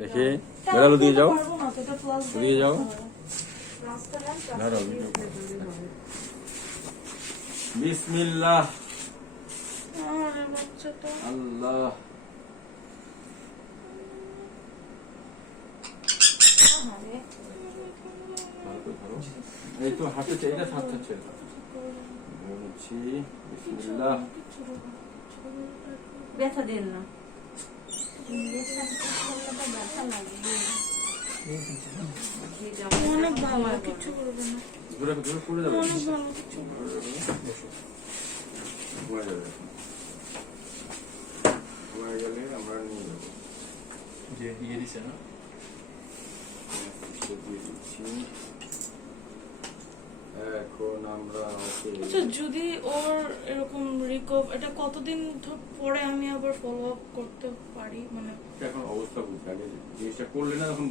দেখে বেড়ালো দিয়ে যাও, দিয়ে যাও। বিসমিল্লাহ। আল্লাহ। এই তো হাতে এটা হাত চাচ্ছে বলছি। বিসমিল্লাহ। ব্যথা দেন না। অনেক ভালো, কিচ্ছু করবে না। ঘুরে ঘুরে পড়ে যাবে। অনেক ভালো, কিচ্ছু করবে না। ঘুরে যাবে। ঘুরে গেলে আমরা নিয়ে যাবো। যে দিয়ে দিছে না, দিয়ে দিচ্ছি। এখন আমরা আচ্ছা, যদি ওর এরকম এটা কতদিন পরে আমি আবার ফলো আপ করতে পারি? মানে এখন অবস্থা বুঝতে আগে জিনিসটা করলে না তখন